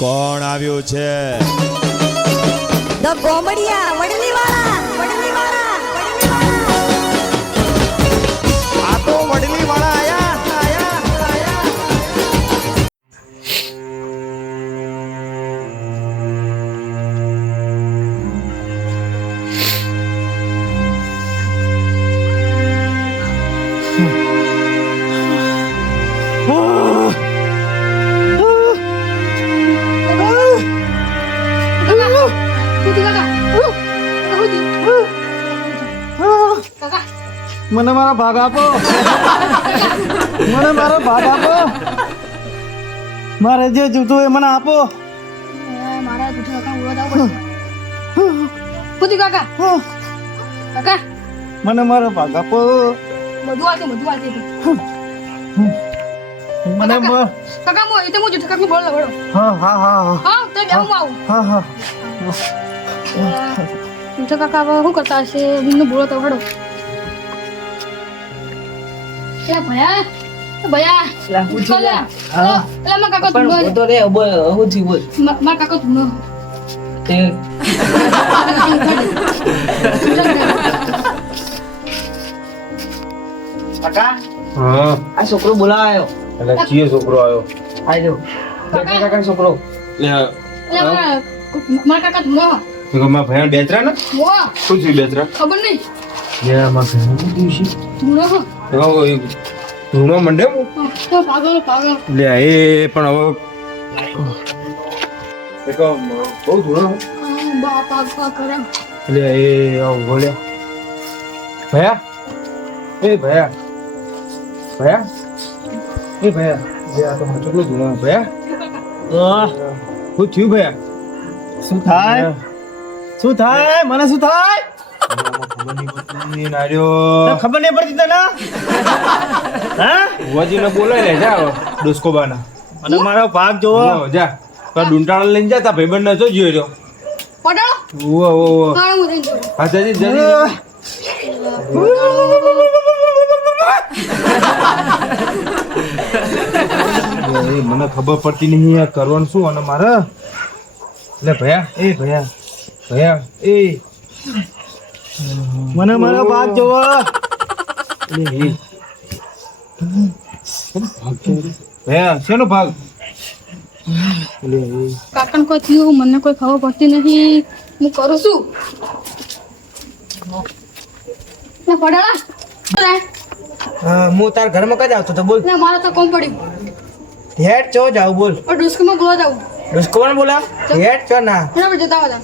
કોણ આવ્યું છે? ધ ગોમડિયા વડલીવાળા વડલીવાળા વડલીવાળા. આ તો વડલીવાળા આયા આયા આયા. મને મારો ભાગ આપો. મને મારો ભાગ આપો. મારે જે જોતું એ મને આપો. મારા પૂછા કાકા ઉડવા દાવ પૂછી કાકા કાકા મને મારો ભાગ આપો. બધું આતે મને કાકા મો એ તો મો જુઠ કાકા બોલ લવડો હા હા હા હા તો બે હું આવું હા હા જુઠ કાકા હવે શું કરતા હશે બિંદુ બોલો તો વડો એ ભયા પૂછી લે. હા એલા માં કાકા ધુનો તો રે બોલ હું થી બોલ માં કાકા ધુનો તે કાકા હા આ છોકરો બોલાયો. એટલે ચિયો છોકરો આવ્યો? આજો કાકા છોકરો. એલા માં કાકા ધુનો માં ભયા બેચરા ને મો શું થયું બેચરા? ખબર નહીં લે માં ભયા દિવસી ધુનો ધૂણો મંડે તો પાગલ લે એ પણ હવે એક બહુ ધૂણો બાપા કા કરે લે એ આવ બોલ્યા ભયા એ ભયા ભયા એ ભયા જે આ તો કેટલું ધૂણો ભયા શું થયું ભયા? શું થાય? શું થાય? મને શું થાય? ખબર નહીં પડતી તને? હા વજીને બોલાય લે જા ડોસ્કોબાના અને મારો ભાગ જોવો. જા તો ડુંટાળા લઈને જા તા ભાઈબંધ ને જો જોયો રહ્યો. પડાળો ઓ ઓ ઓ હા હું જઈને જોઉં. હા જલ્દી જલ્દી એ મને ખબર પડતી નહીં આ કરવાનું શું અને મારે લે ભયા એ ભયા ભયા એ મને મારો ભાગ જોવો. ભયા શેનો ભાગ? કાકાને કોઈ થયું મને કોઈ ખબર પડતી નહીં હું કરું છું ને પડાળા હું તાર ઘરમાં કદ આવતો તો બોલ. ને મારે તો કોમ પડ્યું હેડ ચો જાવ બોલ. और ડુસ્કમાં બોલવા જાઉં ડુસ્કો પણ બોલા. હેડ ચો ના એના પર જતા હતા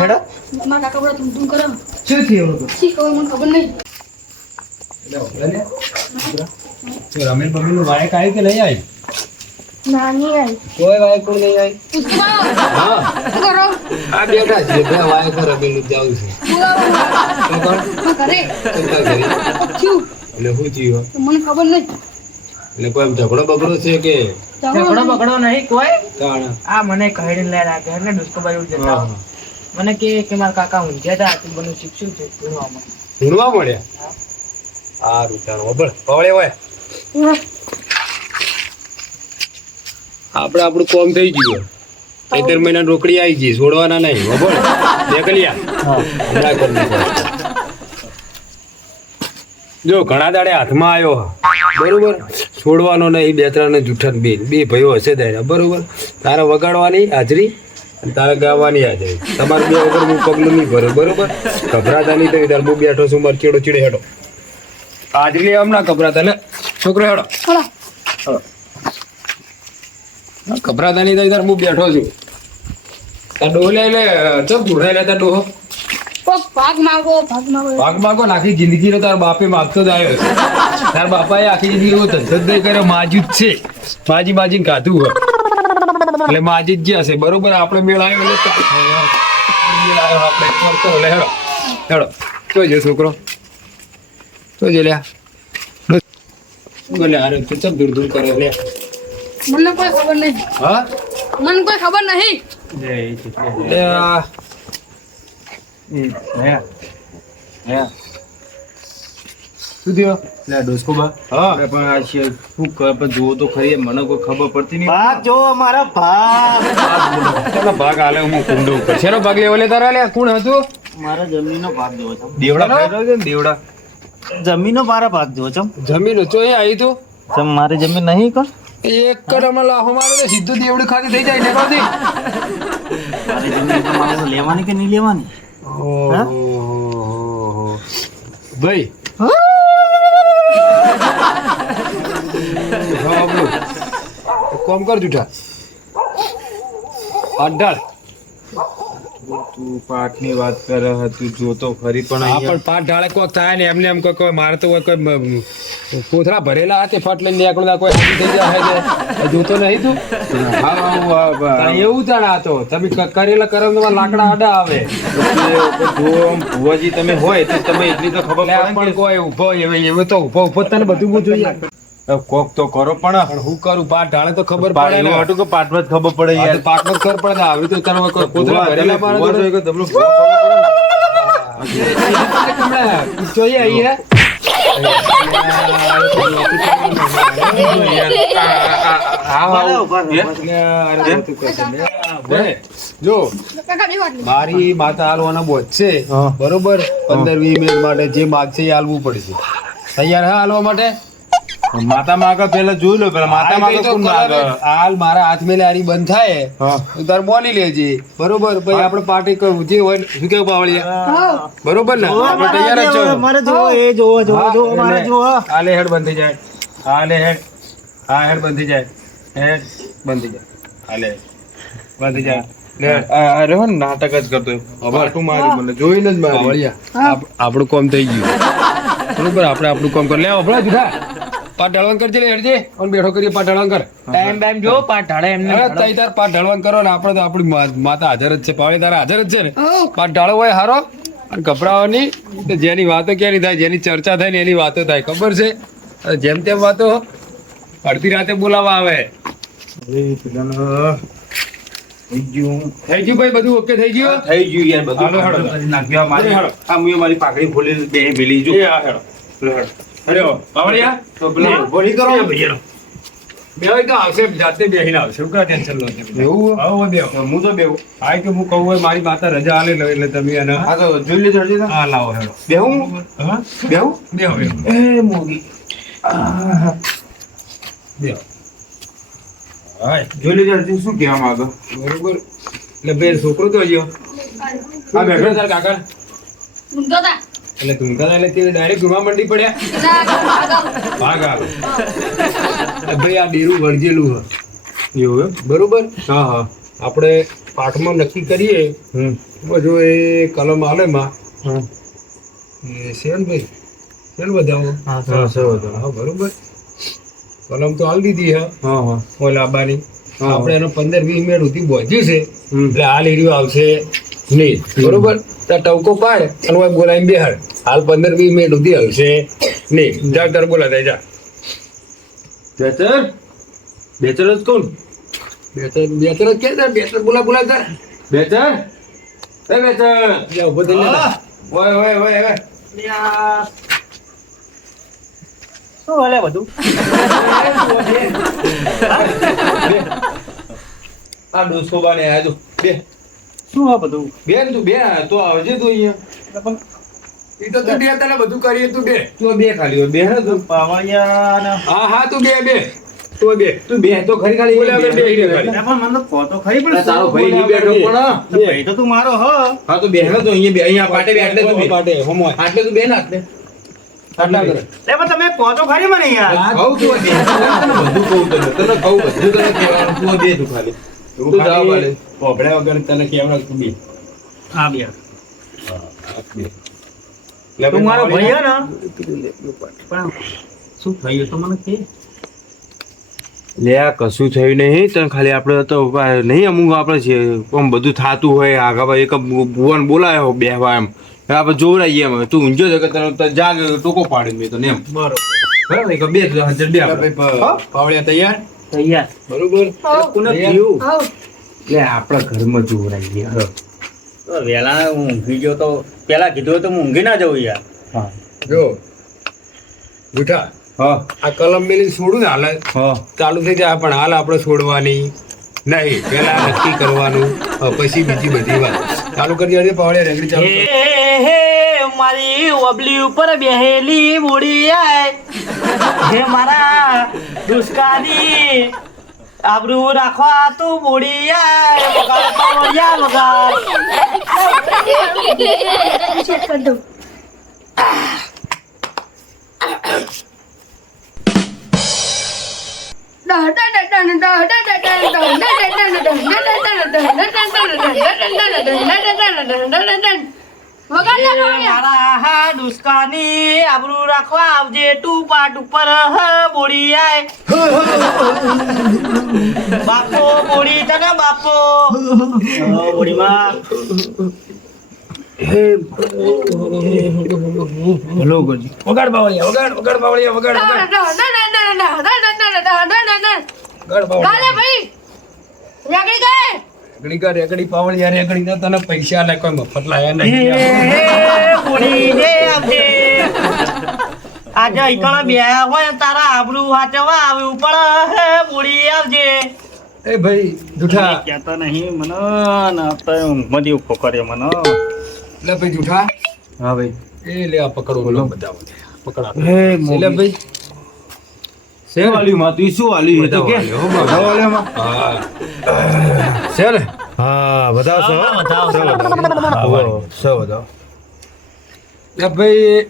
હેડો. એટલે મારા કાકા બધા ધૂમ કરે શું થયું? શી ખબર મને ખબર નહીં રમેશ બમી નું વાયક આવી કે નહીં આવી? ના નહીં આવી કોઈ વાય કોઈ નહીં આવી. પુષ્કમાં હા શું કરો આ બેઠા છે બે વાયક રમેશ જાવ છે બોલાવો ઘરે થયું એટલે શું થયું? મને ખબર નહીં એટલે કોઈ એમ ઝઘડો બગડો છે કે ઝઘડો બગડો નહીં કોઈ. કારણ? આ મને કહીને લઈ રાખે ને ડુસ્કો બાજુ જતા હોય. મને કે મારા કાકા ઊંઘ્યા હતા આટલું બધું શીખ્યું છે ભણવામાં. ભૂલવા મળ્યા આ રૂટાનો બળ પવળે હોય આપણે આપણું કોમ થઈ ગયું 13 મહિના રોકડી આવી ગઈ છોડવાના નહીં બળ જો ઘણા દાડે હાથમાં આવ્યો બરોબર છોડવાનો નહીં બે ત્રણ જૂઠા બે ભાઈઓ હશે દાડે બરોબર તારે વગાડવાની હાજરી અને તારે ગાવાની હાજરી તમારે બે વગર હું પગલું નહીં ભરે બરોબર ગભરાતા નહીં તો તાર હું બેઠો છું મારે ચેડો ચીડે હેડો હાજરી આમ ના ગભરાતા ને છોકરો હેડો ગભરાતા નહીં તો તાર હું બેઠો છું તાર ડોહ લે ચમ ધૂળાઈ લેતા ડોહો ભાગ માંગો ભાગ માગો ને આખી જિંદગી તાર બાપે માગતો જ આવ્યો છે. તાર બાપાએ આખી જિંદગી એવો ધંધો જ નહીં કર્યો માજી જ છે માજી માજીને કાઢું હોય એટલે માજી જ હશે બરોબર આપણે મેળ આવ્યો એટલે મેળ આવ્યો આપણે કરતો એટલે હેડો હેડો જોઈજો છોકરો જોઈજો લ્યા બોલે અરે તું ચમ દૂર દૂર કરે લે મને કોઈ ખબર નહીં હા મને કોઈ ખબર નહીં લે આ ભયા ભયા શું થયો લે ડોસ્કોબા હા. અરે પણ આ છે શું કર પણ જોવો તો ખરી મને કોઈ ખબર પડતી નહીં ભાગ જો અમારા ભાગ ચાલો ભાગ આલે હું કુંડો ઉપર શેનો ભાગ લેવો લે તારા લે કોણ હતું મારા જમીનનો ભાગ જોવો છો દેવડા ફેરવો છે ને દેવડા જમીનનો મારા ભાગ જોવો છો જમીન તો એ આવી તું તમ મારી જમીન નહીં કો એક કડમાં લાહો મારે તો સીધું દેવડું ખાતી થઈ જાય ને બાજી મારી જમીન તો મારે તો લેવાની કે નહીં લેવાની હા? ભાઈ કોમ કર જૂઠા અઢાર તું પાઠની વાત કરે તું જોતો ખરી પણ હા અહીંયા પણ પાટ ઢાળે કોક થાય ને એમને એમ કોઈ મારે તો કોઈ કોથળા ભરેલા હાથે ફટ લઈને નીકળતા કોઈ હાથી થઈ જાય છે જોતો નહીં તું તાણ એવું જાણ આ તો તમે કરેલા કરમ તમારા લાકડા આડા આવે જો આમ ભુવાજી તમે હોય તો તમે એટલી તો ખબર એટલે આ પડે પણ ને કોઈ ઉભો એવો તો ઉભો તને બધું બહુ જોઈએ કે કોક તો કરો પણ પણ હું કરું પાટ ઢાળે તો ખબર પાટ પડે ને એવું હતું કે પાઠમાં જ ખબર પડે યાર પાકમાં ખબર પડે ને આવી તો તારે કોઈ કોથળા ભરેલા મારે ભુવા તો જોઈએ કે તમને ભુવા ખબર પડે ને. જોઈએ અહીંયા જો મારી માતા હાલવાના બોજ છે બરોબર 15-20 મિનિટ માટે જે માગશે એ હાલવું પડશે તૈયાર હા હાલવા માટે માતા માગે પેલા જોઈ લો પેલા માતા માગે કોણ માગે હાલ મારા હાથ મેલે હારી બંધ થાય હા. તો તાર બોલી લેજે બરોબર પછી આપણે પાર્ટી કરવું જે હોય ને. શું કેવું પાવળિયા બરોબર ને આપણે તૈયાર જ છો મારે જોવો એ જોવો જોવો જોવો મારે જોવો હાલે હેડ બંધ થઈ જાય હાલે હેડ હા હેડ બંધ થઈ જાય હેડ બંધ થઈ જાય હાલે બંધ થઈ જાય લે અરે હો નાટક જ કરતો પાટું માર્યું મને જોઈને જ માર્યું પાવળિયા આપણું કામ થઈ ગયું બરોબર આપણે આપણું કામ કરી લે આપણા જુઠા પાટ ઢાળવાન કરજે લે હેડજે અને બેઠો કરીએ પાટ ઢાળવાન કર ટાઈમ બાઈમ જો પાટ ઢાળે એમને અરે તઈ તાર પાટ ઢાળવાન કરો ને આપણે તો આપણી માતા હાજર જ છે પાવળી તારા હાજર જ છે ને પાટ ઢાળો હોય હારો અને ગભરાવાની તો જેની વાતો ક્યાંની થાય જેની ચર્ચા થાય ને એની વાતો થાય ખબર છે અને જેમ તેમ વાતો અડધી રાતે બોલાવવા આવે થઈ ગયું થઈ ગયું ભાઈ બધું ઓકે થઈ ગયું થઈ ગયું યાર બધું હાલો, હાલો. કરી નાખ્યું. આ મારી હાલો. આ મુએ મારી પાઘડી ખોલી બે ભેલી જો એ આ હેડો લે હેડો અરે ઓ પાવળિયા તો પેલા ઉભો નહીં કરો બે હોય તો આવશે જાતે બેહીને આવશે શું કા ટેન્શન લો તમે એવું આવો બેહો હું તો બેવું હા કે હું કહું હોય મારી માતા રજા આલે લો એટલે તમે એને આ તો જોઈ લેજો હજી તો. હા લાવો હેડો બેહું હા બેહું બેહો બેહો એ મોગી બેહો હાય જોઈ લેજો હજી શું કહેવા માંગો બરોબર એટલે બે છોકરો તો હજી હા બેઠો તાર કાકા એટલે તું કાકા એટલે તે ડાયરેક્ટ ઘૂમવા મંડી પડ્યા ભાગ આવે ભાઈ આ ડેરું વળગેલું હ એવું એમ? બરોબર હા હા આપણે પાઠમાં નક્કી કરીએ જો એ કલમ આલે માં હા એ શેન ભાઈ શેન બધાવો હા સર હા બરોબર કલમ તો હાલ દીધી હે હા હા ઓલા આબાની હા. આપણે એનો 15-20 મિનિટ સુધી પહોંચ્યું છે હમ. એટલે હાલ એરિયો આવશે નહીં બરોબર તાર ટવકો પાડ અને ઓય બોલાવીને બેહાડ હાલ 15-20 મિનિટ સુધી હલશે નહીં જા તાર બોલાતા જા બેચર બેચર જ કોણ બે ત્રણ બોલા તાર બેચર એ બેચર જા ઉભો થઈને જા. ઓય ઓય ઓય ઓય શું હાલે બધું આ ડોસો બાને આજો બે શું આ બધું બેન તું બે તો આવજે તું અહીંયા ઈ તો તું બે તને બધું કરીએ તું બે તું બે ખાલી હોય બે ને તું પાવળિયા ના હા હા તું બે તું બે તું બે તો ખરી ખાલી બોલે હવે બે હીરે ખાલી. પણ મને કહો તો ખરી પણ અરે તારો ભાઈ નહીં બેઠો પણ ભાઈ તો તું મારો હ હા તો બેહનો તો અહીંયા બે અહીંયા પાટે બે આટલે તું બે પાટે હોમ હોય આટલે તું બે ને આટલે આટલા કરે પણ તમે કહો તો ખરી મને યાર કહું તું બે તને બધું કહું તને કહું બધું તને કહેવાનું તું બે તું ખાલી તું જાવ વાલે પોપડા વગર તને કેવડા તું બે હા બે લે તું મારો ભાઈ હે ને પણ શું થયું તો મને કે લે આ કશું થયું નહીં તને ખાલી આપણે તો નહીં અમુક આપણે છે આમ બધું થતું હોય આગા ભાઈ એક ભુવન બોલાયો બેહવા એમ આપણે જોવરાઈએ એમ તું ઊંઝો છે કે તને જાગ ટોકો પાડી મેં તને એમ બરોબર બરાબર ને? કે બે હજાર બે આપણે. પાવળિયા તૈયાર તૈયાર બરોબર કોને તૈયાર? થયું લે આપણા ઘરમાં જોવરાઈએ હા તો વેલા હું ઊંઘી ગયો તો પેલા કીધું હોય તો હું ઊંઘી ના જવું યાર જો જૂઠા હા આ કલમ મેલી છોડું ને હાલ હા ચાલુ થઈ જાય પણ હાલ આપણે છોડવાની નહીં પેલા નક્કી કરવાનું પછી બીજી બધી વાત ચાલુ કરી દેજે પાવડિયા રેગડી ચાલુ કર. હે મારી ઓબલી ઉપર બેહેલી મૂડી આય હે મારા દુષ્કાની આબરૂ રાખવા તું મૂડી આય વગાડ પાવડિયા વગાડ ચેક કરી દઉં મારા હા દુષ્કાની આબરૂ રાખવા આવજે તું પાટ ઉપર મૂડી આય બાપો મૂડી તને બાપો મૂડીમાં હેલો ગજી વગાડ પાવડિયા વગાડ વગાડ પાવડિયા વગાડ વગાડ વગાડ પાવડિયા રેગડી પાવડિયા રેગડી ના તને પૈસા લે કોઈ મફત લાયા નહીં આજે ઈકણ બે હોય તારા આબરૂ વાંચવા આવ્યું પણ મૂડી આવજે એ ભાઈ જૂઠા કહેતા નહીં મને ને તો ઊંઘમાં જેવું ફોકર્યો મને લે ભાઈ જૂઠા હા ભાઈ એ લે આ પકડો બોલો બતાવો પકડા હે લે ભાઈ શું વાલ્યું માં તું શું વાલ્યું એ તો કે બતાવો, બતાવો. હા છે ને હા બતાવો છો બતાવો, શું બતાવો લે ભાઈ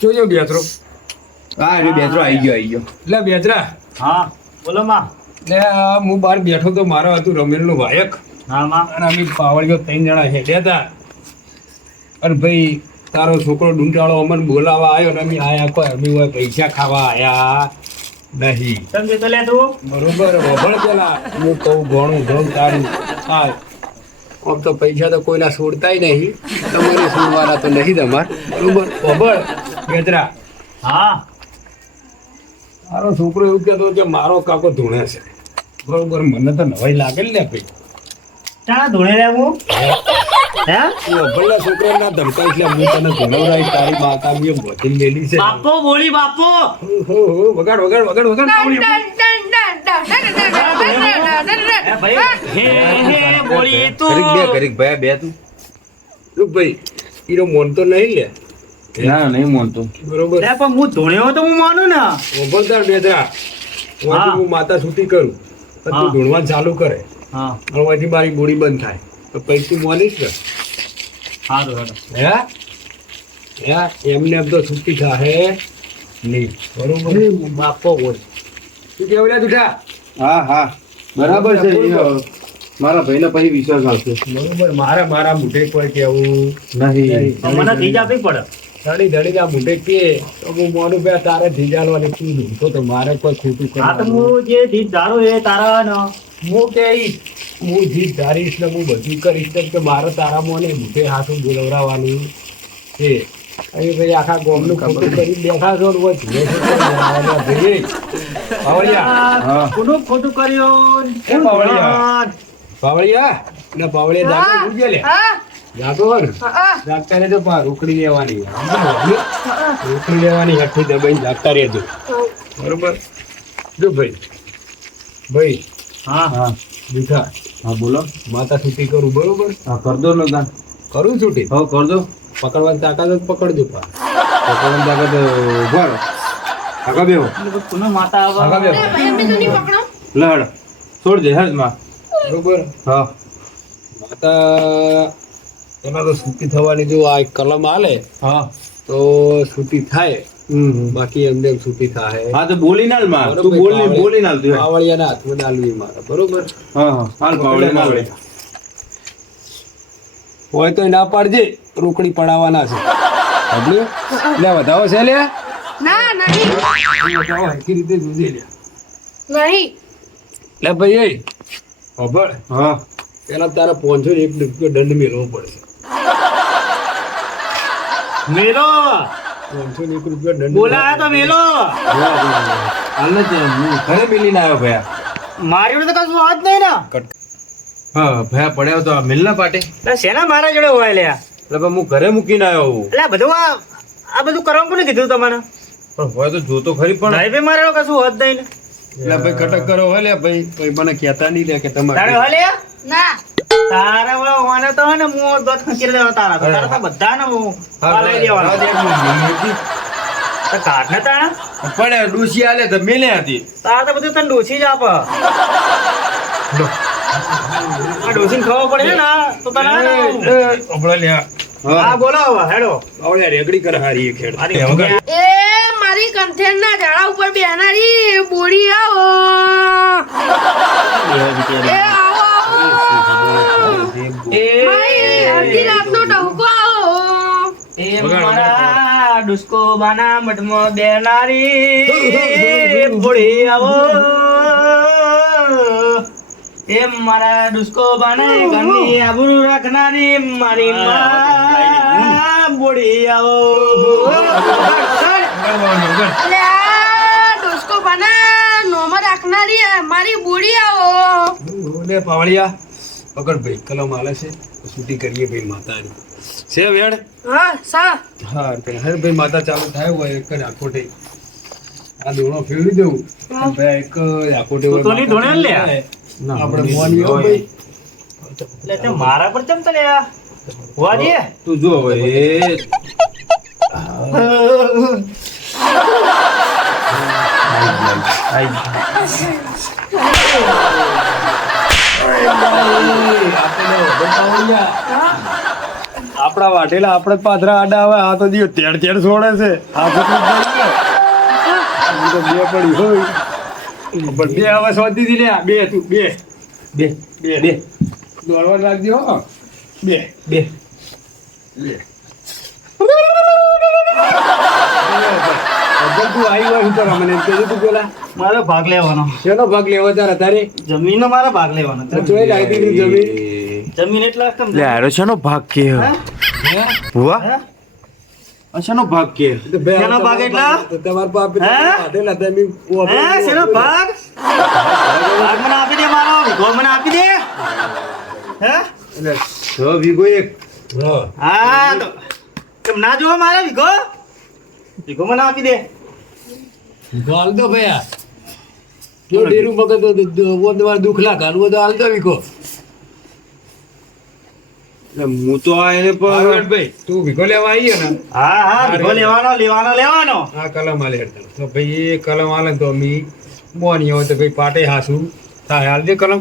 જોજો બેતરો હા એ બેતરો આવી ગયો લે બેતરા હા બોલો માં લે આ હું બહાર બેઠો તો મારો હતું રમેલનું વાયક હા માં અને અમે પાવડીઓ 3 જણા હેડ્યા હતા અને ભાઈ તારો છોકરો ડુંટાળો અમને બોલાવા આવ્યો ને અમે આયા કોઈ અમે હોય પૈસા ખાવા આયા નહીં સમજે તો લે તું બરોબર વભળ પેલા હું કહું ઘણું ઘણું તારું હા આમ તો પૈસા તો કોઈના છોડતાય નહીં તમારે છોડવાના તો નહીં તમાર બરોબર વભળ ગેજરા હા મારો છોકરો એવું કહેતો કે મારો કાકો ધૂણે છે બરોબર મને તો નવાઈ લાગે ને ભાઈ ચાલ ધોણે લે હું હે વભળના છોકરાના ધમકાઈ છે હું તને ધૂણવરાઈ તારી માતા મેં બોધી લેલી છે બાપો બોલી બાપો હો વગાડ વગાડ વગાડ વગાડ હે ભાઈ હે હે બોલી તું કરીક ભાઈ બે તું રૂપ ભાઈ ઈરો મોન તો નહીં લે ના નહીં માનતો બરોબર લે પણ હું ધોણ્યો તો હું માનું ને વભળદાર બેદરા હા. હું માતા છૂટી કરું તો તું હા. ધૂણવા ચાલુ કરે હા હવેથી મારી બોડી બંધ થાય તો પછી તું મોનીશ ને સારું હેડો હે એમને એમ તો છૂટી થાહે નહીં બરોબર બાપો બોલ તું કેવું લે જૂઠા હા હા બરાબર છે મારા ભાઈને પછી વિશ્વાસ આવશે બરોબર મારા મોઢે કોઈ કેવું નહીં તો મને ધીજ આપવી પડે ધડી ના મોઢે કે તો હું મોડું બે તારે ધીજાલવાની તું ધૂમતો તો મારે કોઈ ખોટું હા તો કરવાનું હું જે ધીજ ધારું એ તારા ને હું કહીશ હું જીત ધારીશ ને હું બધું કરીશ કેમ કે મારે તારા મોને મોઢે હાથું બોલવડાવવાનું છે અહીં ભાઈ આખા ગામનું ખોટું કરી બેઠા છો ને હોય ધીરે ધીરે પાવળિયા હા કોનું ખોટું કર્યું એ પાવળિયા પાવળિયા ને પાવળિયા જાતો ઉજે લે જાતો હોય ને જાગતા રહેજો પા રોકડી લેવાની રોકડી લેવાની હેઠી દબાઈને જાગતા રહેજો બરોબર જો ભાઈ હા હા જૂઠા હા બોલો માતા છૂટી કરું બરોબર હા કર દો ને દાન કરું છૂટી હા કર દો પકડવાની તાકાત હોય તો પકડજો પા પકડવાની તાકાત ઉભા આગા બેહો કોનું માતા આગા આવે બેહો. લડ છોડ દે હેડ માં બરોબર હા માતા એમાં તો છૂટી થવાની જો આ એક કલમ આલે હા તો છૂટી થાય બાકી અંદર છૂટી થાય હા તો બોલી નાલ માં તું બરોબર, બોલી નાલ તું પાવળિયાના હાથમાં ડાલવી મારે બરોબર હા હા હાલ પાવડે નાલ હોય તો ના પાડજે રોકડી પડાવવાના છે સમજ્યો? લે વધાવો છે લે ના નહીં વધાવો હરખી રીતે જોજે લે નહીં લે ભાઈ એ ખબર હા પેલા તારા 501 રૂપિયો દંડ મેળવવો પડશે મેલો 501 રૂપિયો દંડ બોલાયો તો મેલો હાલ ને હું ઘરે મિલીને આવ્યો ભયા મારી જોડે તો કશું વાત નહીં ને હા ભયા પડ્યો તો મિલના પાટે એટલે શેના મારા જોડે હોય લ્યા એટલે પણ હું ઘરે મૂકીને આવ્યો હું એટલે બધું આ બધું કરવાનું કોને કીધું તમારે? પણ હોય તો જોતો ખરી પણ નહીં ભાઈ મારે કશું હોત નહીં ને. એટલે ભાઈ કટક કરો હે લે ભાઈ ભાઈ મને કહેતા નહીં લે કે તારે તમારે હલે ના તારે ઓલો વાને તો હે ને હું દોત ખંચેરી દેવા તારા તો. તારા તો બધાને હું લઈ દેવાનો. તો કાઢને તાણા પણ ડોસી આલે તો મેલે હતી. તારે તો બધું તને ડોસી જ આપ. આ ડોસીને ખબર પડે છે ને તો તને હે ને હમણાં લ્યા હા બોલો હવે હેડો. આવડે રેગડી કર હારી એક હેડ આની વગર એ મારી કંઠેરના ઝાડા ઉપર બેહનારી બોડી આવો એ આવો એ મારી અડધી રાતનો ટહુકો આવો એ મારા ડુસ્કો બાના મઠમાં બેનારી ભોળી આવો. એ મારા ડુસ્કો બાને ઘરની આબરૂ રાખનારી મારી માં ભોળી આવો. અલે આ ડોસ્કો બના નોમાં રાખનારી મારી બોડી આવો લે પાવળિયા પકડ ભાઈ કલમ આલે છે છૂટી કરીએ ભાઈ માતાની છે વેડ હા સા હા હર ભાઈ માતા ચાલુ થાય હોય એક જ આખોટે આ દોણો ફેરવી દેવું ભાઈ એક આખોટે તું તો નહીં ધોણે લે. આપણે મોની હો ભાઈ એટલે તે મારા પર ચમ તને હોવાજી તું જો હવે આપણા વાટેલા આપણે પાથરા આડા આવે આ તો દિયો તેડ તેડ છોડે છે આ તો બે પડી હોય પણ બે હવે શોધી દી લે બે તું બે બે બે દોડવા રાખજો હો બે બે તું આવી હોય હું તારા મને એમ કહેજો તું પેલા મારો ભાગ લેવાનો. શેનો ભાગ લેવો તારે તારે જમીનનો મારો ભાગ લેવાનો. ચોઈ લાવી દીધી જમીન જમીન એટલે કેમ લે આરો શેનો ભાગ કે ભુવા હે? આ શેનો ભાગ કે તો બે શેનો ભાગ એટલા? તો તમારા બાપ હે? વાટેલા તમે હે શેનો ભાગ? ભાગ મને આપી દે મારો વિગો મને આપી દે. હે એટલે 6 વીઘો એક હા હા તો કેમ ના જોવો મારે વિગો વિગો મને આપી દે. ગાલ દો ભૈયા જો ડેરું મગજ તો વો તમારે દુખ લાગે હાલવો તો હાલ દો વિકો એટલે હું તો આ એને પણ ભાઈ તું વિકો લેવા આવીએ ને હા હા વિગો લેવાનો લેવાનો લેવાનો. આ કલમ આલે તો ભાઈ એ કલમ આલે તો અમે મોની હોય તો ભાઈ પાટે હાસુ થાય હાલ દે કલમ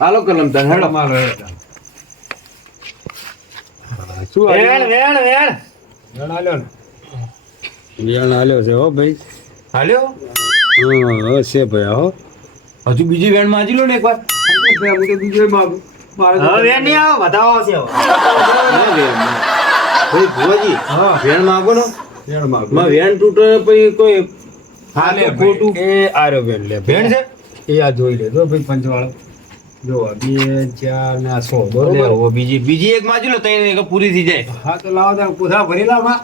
હાલો કલમ તને હેડો કલમ આલો શું વેણ આલ્યું? વેણ વેણ વેણ આલ્યો ને વેણ આલ્યો છે હો ભાઈ હાલ્યો હા હશે ભાઈ હો હજુ બીજી વેણ માં લો ને એકવાર હું તો બીજો માગું મારે તો હવે વેણ નહીં આવો વધાવો છે હવે. ભાઈ ભુવાજી હા વેણ માંગો ને વેણ માગું માં વેણ તૂટે પછી કોઈ હાલે ખોટું એ આર્યો વેણ લે વેણ છે એ આ જોઈ લેજો ભાઈ પંચવાળો જો 2 4 ને 100 લે બરોબર હવે બીજી એક માં લો તઈને એક પૂરી થઈ જાય હા તો લાવો તાર પૂછા ભરેલા માં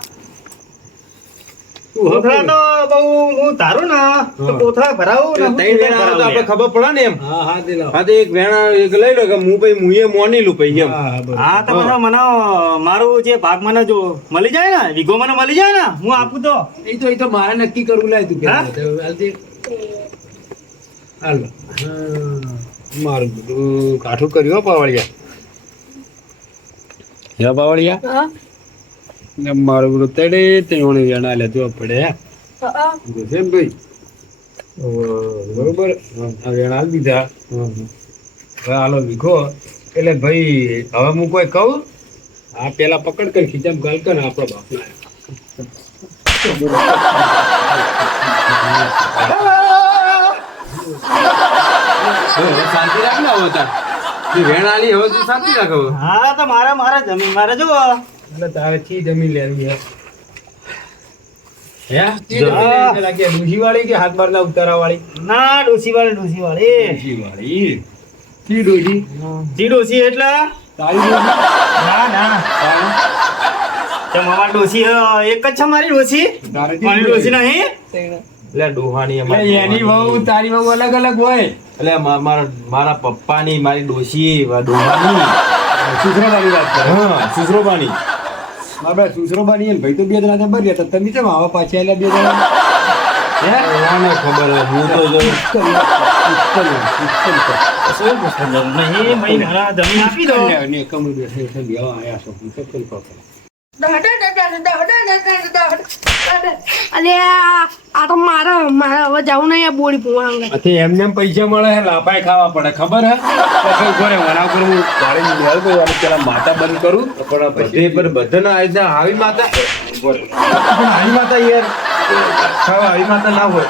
તું કોથળા તો બહુ હું તારું ને તો કોથળા ભરાવું ને હું તઈ વેણ આવે તો આપણે ખબર પડે ને એમ હા હા દે લાવો હા તો એક વેણ એક લઈ લો કે હું પછી મુએ મોની લું પછી એમ હા બરોબર હા તો મને મારું જે ભાગ મને જો મળી જાય ને વિગો મને મળી જાય ને હું આપું તો એ તો મારે નક્કી કરવું લાય તું હા? કે હાલ દે હાલ મારું બધું કાઠું કર્યું હો પાવળિયા હે પાવળિયા હા ને મારું બધું તડે તેણે વેણા લેતું પડે હે છે ને ભાઈ બરોબર આ વેણા આલી દીધા હવે હાલો વીઘો એટલે ભાઈ હવે હું કોઈ કહું આ પેલા પકડ કરી ખીચામ ગાલ કર આપણો બાપના શાંતિ રાખ ને હવે તાર તું વેણ આલી હવે તું શાંતિ રાખ હવે હા તો મારા જમીન મારે જો એટલે તારે ચી જમીન લેવી હે ચી જમીન લેવી લાગે ડૂસી વાળી કે હાથ મારના ઉતારા વાળી ના ડોસી વાળી ડૂસી વાળી ચી ડૂસી જી ડોસી એટલે તારી ડૂસી ના ના તે મારા ડોસી એક જ છે મારી ડોસી તારે મારી ડોસી નહીં એટલે ડોહાની એટલે એની વહુ તારી વહુ અલગ અલગ હોય એટલે મારા પપ્પાની મારી ડોશી ડોહાની સુસરાબાની વાત કરે હા સુસરોબાની આપણે સુસરો બનીએ ને ભાઈ તો બે જણા બની હતા તમે કેમ આવા પાછા આલ્યા બે જણા હે કોને ખબર હે? હું તો જો નહીં ભાઈ મારા જમીન આપી દો ને કમર બેઠે છે લેવા આયા છો મુશ્કેલ પકડ અલે આ તો મારે હવે જવું નહીં આ બોડી પૂવા અતે એમને એમ પૈસા મળે હે લાપાય ખાવા પડે ખબર હે પછી ઘરે વણા પર હું ગાડી મેળ કોઈ વાર પેલા માતા બંધ કરું પણ બધે પર બધાના આજના આવી માતા આવી માતા યાર ખાવા આવી માતા ના હોય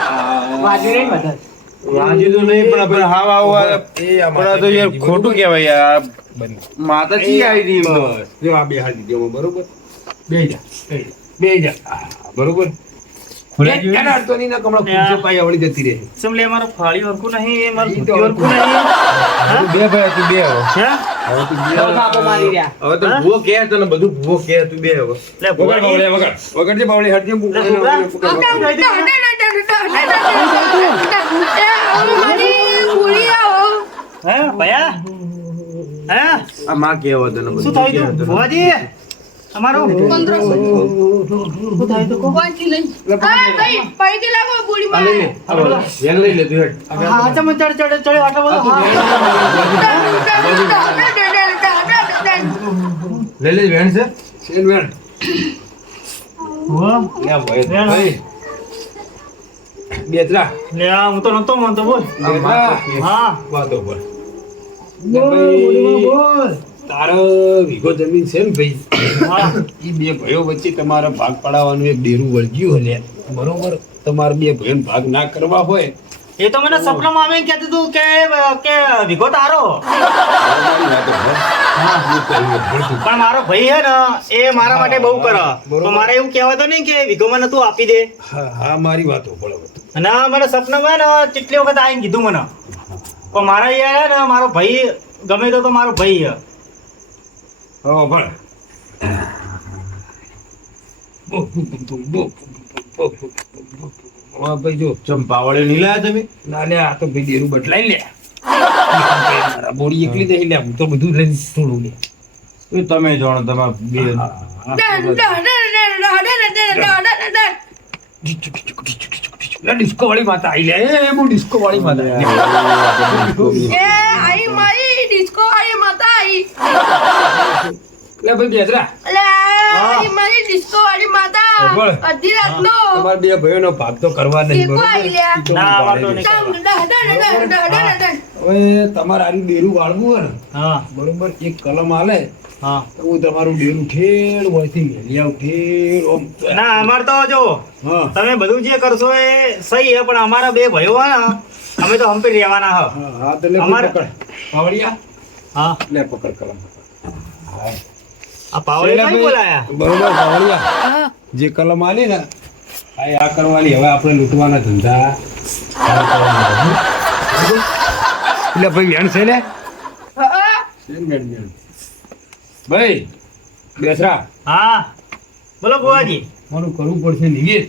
વાજુ નહીં બધા વાંચી તો નહીં પણ આપણે હાવ આવા પણ આ તો યાર ખોટું કહેવાય યાર માતા ચી આવી રહી એમ તો બસ જો આ બે હાથ દીધો બરોબર બે જા બરોબર એના તો નહીં ના કમળો પૂછે પાઈ આવડી જતી રહે સમલે મારો ફાળી હરખું નહીં એ મારું ઈ તો ધોતી હરખું નહીં તું બે ભાઈ તું બે હવે હે હવે તું બે આપો મારી રહ્યા હવે તો ભૂવો કે તને બધું ભૂવો કે તું બે હવે લે વગર બાવળે વગર જે બાવળે હટજે હે ભયા હે આ માં કેવો તને બધું શું થાય તું ભુવાજી તમારો શું થાય તો કો વેન લઈ લે તું હેડ હા ચમ ચડ આટલો બધો લઈ લે વેન છે સેન વેણ હા લે ભાઈ વેણ. ભાઈ બેતરા લે આ હું તો નતો માનતો બોલ બેતરા હા વાતો પર બોલ તારો વીઘો જમીન છે ને ભાઈ હા ઈ બે ભાઈઓ વચ્ચે તમારે ભાગ પડાવવાનું એક ડેરું વળગ્યું હલે બરોબર તમારે બે ભાઈઓને ભાગ ના કરવા હોય એ તો મને સપનામાં આવીને કહેતું હતું કે વિગો તારો પણ મારો ભાઈ હે ને એ મારા માટે બહુ કરે તો મારે એવું કહેવાતું નહીં કે વિગો મને તું આપી દે હા હા મારી વાતો બરોબર અને મને સપનામાં ને કેટલી વખત આવીને કીધું મને પણ મારા યાર હે ને મારો ભાઈ ગમે તો મારો ભાઈ હે હા ભણ હા ભાઈ જો ચંપાવળે નહીં લાયા તમે ના લે આ તો ભાઈ ડેરું બદલાઈ લે મારા બોડી એકલી દઈ લે હું તો બધું લઈને થોડું લે એ તમે જાણો તમારા બે ડિસ્કો વાળી માતા આવી લે એ હું ડિસ્કો વાળી માતા લે ભાઈ બેસરા તમારા બે ભાઈઓનો ભાગ તો કરવા નહીં બરોબર ના વાંધો નહીં હવે તમારે આનું ડેરું વાળવું હોય ને હા બરોબર એક કલમ આલે હા તો હું તમારું ડેરું ઠેર હોયથી મેલી આવું ઠેર ઓમ ના અમાર તો જો હા તમે બધું જે કરશો એ સહી હે પણ અમારા બે ભાઈઓ હોય ને અમે તો હંપી રહેવાના હ હા હા તો લે અમારે- પકડ પાવડિયા હા લે પકડ કલમ આ પાવડે કઈ બોલાયા બરોબર પાવડિયા જે કલમ આલી ને આ કરવાની હવે આપણે લૂંટવાના ધંધા ચાલુ કરવાના છે. બરોબર? એટલે ભાઈ વેણ છે ને ભાઈ બેસરા હા બોલો બુવાજી મારું કરવું પડશે નિવેદ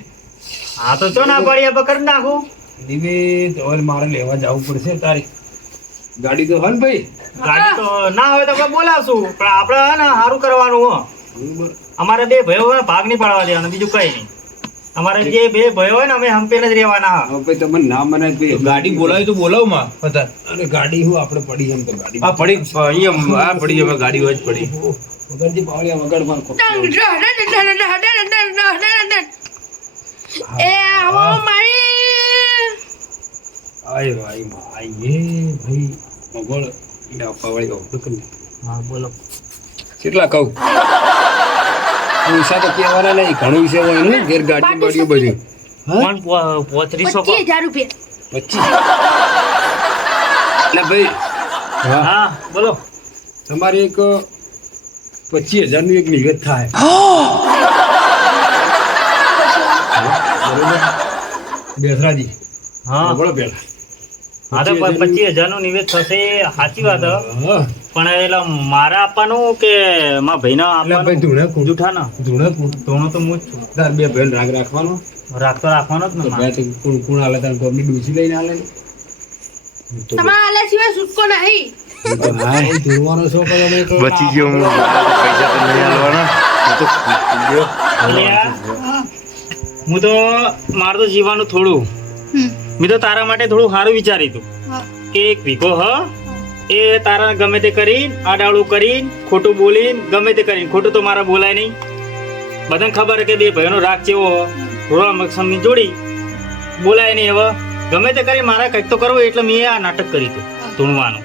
હા તો ચો ના પાડી આપણે કરી નાખું નિવેદ હવે મારે લેવા જવું પડશે તારે ગાડી તો હન ભાઈ ગાડી તો ના હોય તો આપણે બોલાવશું પણ આપણે હે ને સારું કરવાનું હો બરોબર અમારે બે ભાઈઓ હોય ને ભાગ નહીં પાડવા દેવાનો બીજું કઈ નહીં અમારે જે બે ભાઈઓ હોય ને અમે હંપીને જ રહેવાના હ હવે ભાઈ તમને ના મને ભાઈ ગાડી બોલાવી તો બોલાવ માં હતા અને ગાડી હું આપણે પડી એમ તો ગાડી આ પડી અહીંયા આ પડી હવે ગાડી હોય જ પડી વગરથી પાવડિયા વગર માં આય ભાઈ ભાઈ એ ભાઈ મગળ લે પાવડિયા ઓપન કરી હા બોલો કેટલા કહું પૈસા તો કહેવાના નહીં ઘણું વિશે હોય ને ઘેર ગાડી બાડીઓ બધી કોણ 3500 25 એટલે ભાઈ હા હા બોલો તમારે એક 25,000 નું એક નિવેદ થાય બરોબર બેસરાજી હા બોલો પેલા હા તો 25,000 નું નિવેદ થશે સાચી વાત હ. હા પણ એટલે મારે આપવાનું કે મારા ભાઈને એટલે ભાઈ આપવાનું ધૂણે જૂઠા ના ધૂણે ધોણો તો હું જ છું તાર બે ભાઈ રાગ રાખવાનો રાખતો રાખવાનો જ તો ને બે તો કોણ કોણ આલે તાર ગોમની ડૂસી લઈને આલે ને તો તમારા સિવાય છૂટકો નહીં હા એ ધૂણવાનો શોખ હતો ને તો બચી ગયો હું પૈસા તો નહીં આલવાના હું તો મારું તો જીવવાનું થોડું મેં તો તારા માટે થોડું સારું વિચાર્યું હતું કે એક વીઘો એ તારા ગમે તે કરીને આડાવડું કરીને ખોટું બોલીને ગમે તે કરીને ખોટું તો મારા બોલાય નહીં. બધાને ખબર કે બે ભાઈઓનો રાગ કેવો રોળા મક્ષમની જોડી બોલાય નહીં. હવે ગમે તે કરી મારા કંઈક તો કરવું એટલે મેં આ નાટક કર્યું હતું ધૂણવાનું.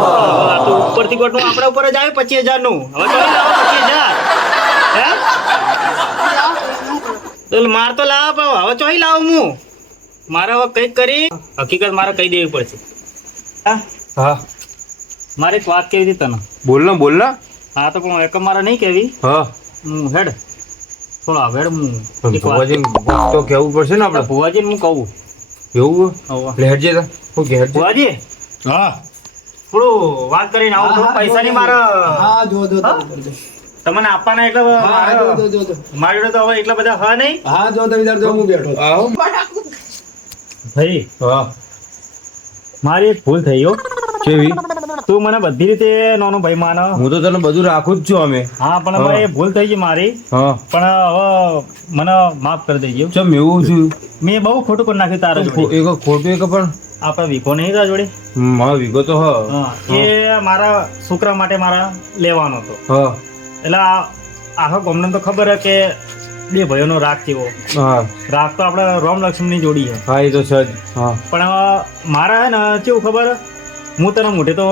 આ તો ઉપરથી ગોટનું આપણા ઉપર જ આવ્યું 25,000 નું. હવે તો લાવો 25,000 હે તો માર તો લાવો પાવ હવે ચોઈ લાવું હું મારે હવે કંઈક કરી હકીકત મારે કહી દેવી પડશે. હા મારે એક વાત કેવી હતી તને. બોલ ને હા તો પણ એક મારે નહીં કહેવી. હા હું હેડ થોડો હેડ હું એક વાત ભુવાજી તો કેવું પડશે ને આપણે. ભુવાજી હું કહું એવું હવે એટલે હેડજે તા હું કે હેડજે. ભુવાજી હા થોડું વાત કરીને આવું થોડું પૈસાની મારે તમને આપવાના એટલે મારા જોડે તો હવે એટલા બધા હા નહીં. હા જો તમે તાર જો હું બેઠો આવો. ભાઈ હા મારી એક ભૂલ થઈ હો. કેવી? તું મને બધી રીતે નાનો ભાઈ માનો. હું તો તને બધું રાખું જ છું અમે. હા પણ હવે એ ભૂલ થઈ ગઈ મારી. હા પણ હવે મને માફ કરી દેજો. ચમ એવું છું? મેં બહુ ખોટું કરી નાખ્યું તારા જોડે. એક ખોટું એક પણ આપણા વીકો નહીં તારા જોડે. મારો વીગો તો હા. હા એ મારા છોકરા માટે મારા લેવાનો હતો. હા એટલે આખા ગામને તો ખબર હે કે બે ભાઈઓનો રાગ કેવો. હા રાગ તો આપણે રામ લક્ષ્મણની જોડી છે. હા એ તો છે જ. હા પણ મારા હે ને કેવું ખબર હું તને મોઢે તો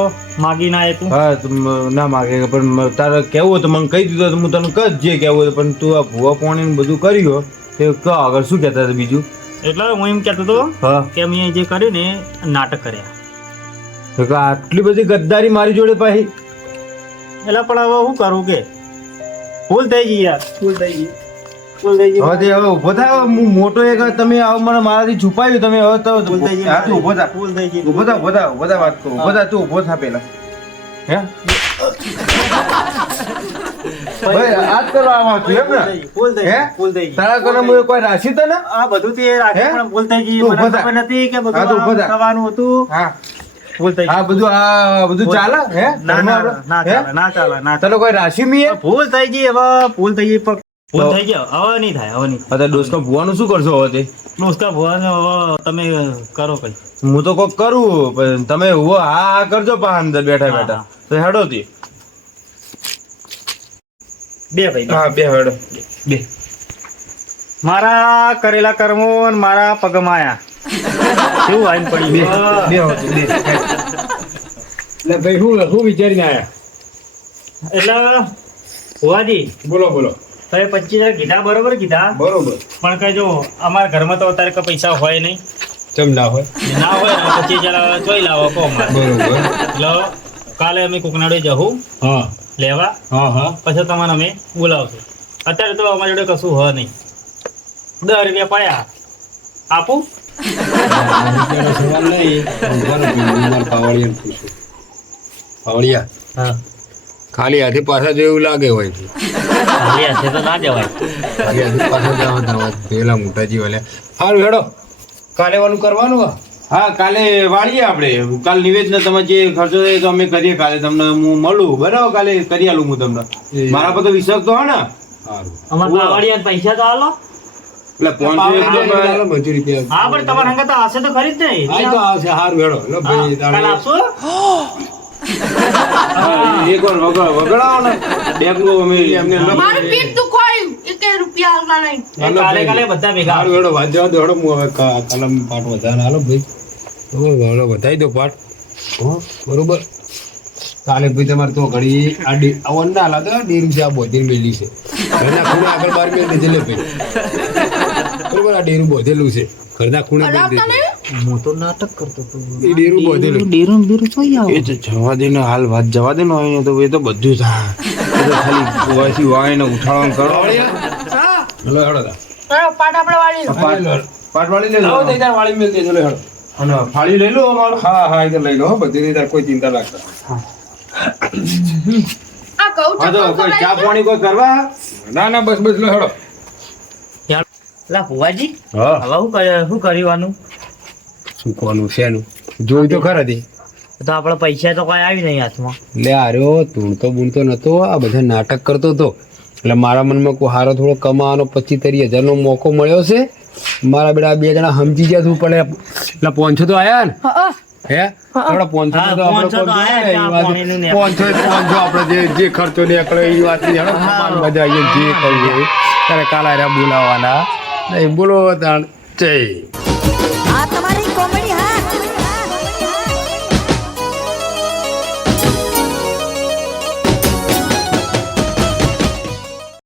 માગી ના તું. હા તું ના માગે પણ તારે કેવું હોય તો મને કહી દીધું તો હું તને કદ જે કેવું હોય પણ તું આ ભૂવા પાણી બધું કર્યું તે કહો આગળ શું કહેતા હતા બીજું. એટલે હું એમ કહેતો હતો હા કે મેં જે કર્યું ને નાટક કર્યા. તો કે આટલી બધી ગદ્દારી મારી જોડે પાછી. એટલે પણ હવે હું કરું કે ભૂલ થઈ ગઈ યાર. ભૂલ થઈ ગઈ. હવે તે હવે ઉભો થાય. હવે હું મોટો એક તમે આવો મને મારાથી છુપાવ્યું તમે હવે તો ભૂલ થઈ ગઈ. હા તું ઉભો થા. ભૂલ થઈ ગઈ. ઉભો થા ઉભો થા ઉભો થા વાત કરું. ઉભો થા તું ઉભો થા પેલા. હે ભાઈ આજ કરવા આવા છું એમ ને. ભૂલ થઈ હે? ગઈ. ભૂલ થઈ ગઈ. તારા કરમ હું કોઈ રાશિ તો ને. આ બધું તે રાખે હે? પણ ભૂલ થઈ ગઈ. તું મને ઉભો થા. ખબર નથી કે હા, તું ઉભો બધું થા. થવાનું હતું. હા ભૂલ થઈ ગઈ. આ બધું ચાલે હે ના ના ઘરમાં ના આપણે? હે? ચાલે ના ચાલે ના ચાલે. તને કોઈ રાશિ મી હે? ભૂલ થઈ ગઈ હવે ભૂલ થઈ ગઈ પણ ભૂલ થઈ ગઈ હવે નહીં થાય હવે નહીં થાય. અત્યારે દોસ્તો ભુવાનું શું કરશો હવે તે? નમસ્કાર ભગવાન હવે તમે કરો કઈ. હું તો કોક કરું પણ તમે ઉભો હા કરજો પા અંદર બેઠા હા, બેઠા તો હેડો થી. બે ભાઈ હા બે હેડો બે. મારા કરેલા કર્મો ને મારા પગમાં આયા કેવું આવીને બે પડ્યું. બે હોતું, બે. એટલે ભાઈ હું વિચારીને આયા એટલે ભુવાજી બોલો બોલો. તમે 25,000 કીધા બરોબર કીધા બરોબર. પણ કઈ જો અમારા ઘરમાં તો અત્યારે કઈ પૈસા હોય નહીં. ચમ ના હોય. ના હોય ને 25,000 જોઈ લાવો કહો અમારે. બરોબર. એટલે કાલે અમે કોકનાડે જવું હા લેવા હા હા પછી તમારે અમે બોલાવશું. અત્યારે તો અમારી જોડે કશું હોય નહીં. 10 રૂપિયા પડ્યા આપું. અત્યારે સવાલ નહીં. ઊંઘવાનું પીવું. મારે પાવડિયાને પૂછું. પાવડિયા હા ખાલી હાથે પાછા જો એવું લાગે હોય છે. ખાલી હશે તો ના જવાય. ખાલી હાથે પાછા જવા દવા પેલા મોટાજી વાલે સારું હેડો કાલે વાનું કરવાનું હે? હા કાલે વાળીએ આપણે. કાલ નિવેદન તમે જે ખર્ચો થાય તો અમે કરીએ. કાલે તમને હું મળું બરાબર. કાલે કરી આલું હું તમને. મારા પર તો વિશ્વાસ તો હે ને. સારું. અમારે પાવડિયા પૈસા તો આલો. એટલે 500 મજૂરી પે હા પણ તમારા હંગા તો હશે તો ખરી જ ને. આ તો આવશે. સારું હેડો લો ભાઈ કાલ આપશો. એક વાર વગડાવો ને બેગનો અમે એમને મારું પેટ દુખાયું 1 રૂપિયા આવતા નહીં. કાલે કાલે બધા ભેગા સારું હેડો વાત જવા દો હેડો હું હવે કલમ પાઠ વધારે હાલો ભાઈ બરોબર હેડો વધારી દો પાઠ હો બરોબર કાલે ભાઈ તમારે તો ઘડી આ આવન ના હાલા તો ડેરું છે આ બોધેલ મેલી છે ઘરના ખૂણે આગળ બાર મેલ દેજે લે ભાઈ બરોબર આ ડેરું બોધેલું છે ઘરના ખૂણે મેલ આવતા દેજે નહીં. હું તો નાટક કરતો હતો. એ ડેરું બોધેલું ડેરું બેરું જોઈ આવો. એ તો જવા દે ને હાલ વાત જવા દે ને અહીંયા તો એ તો બધું થાય. એ તો ખાલી ગોવાથી વાઈને ઉઠાડવાનું કરો. હેલો હેડો તા ચાલો, પાટ આપણે વાળી લો. પાટ વાળી લઈ લો આવો તઈ તાર વાળી મેલ દેજો લે હેડો અને ફાળી લઈ લો અમારું. હા હા એ તો લઈ લો હો બધી રીતે કોઈ ચિંતા રાખતા આ કહું હા તો ચપ્પલ કોઈ ચા ખવડાવી પાણી કોઈ કરવા. ના ના બસ બસ લો હેડો લા ભુવાજી હા હવે શું કરવાનું. શું કોનું શેનું જોઈ તો ખરા દી તો આપણે પૈસા તો કોઈ આવી નહીં હાથમાં. લે આર્યો ધૂણતો બૂણતો નતો આ બધા નાટક કરતો હતો એટલે મારા મનમાં કોઈ સારો થોડો કમાવાનો 25-30 હજારનો મોકો મળ્યો છે. મારા બેટા 2 જણા સમજી ગયા તું પડે એટલે 500 તો આયા ને હે આપડે 500 તો આપણે 500 આપણે જે ખર્ચો નીકળે એ વાત મજા આવીએ જે કરવું હોય ત્યારે કાલા બોલાવાના નહીં બોલો તાણ જય આ તમારી કોમેડી હા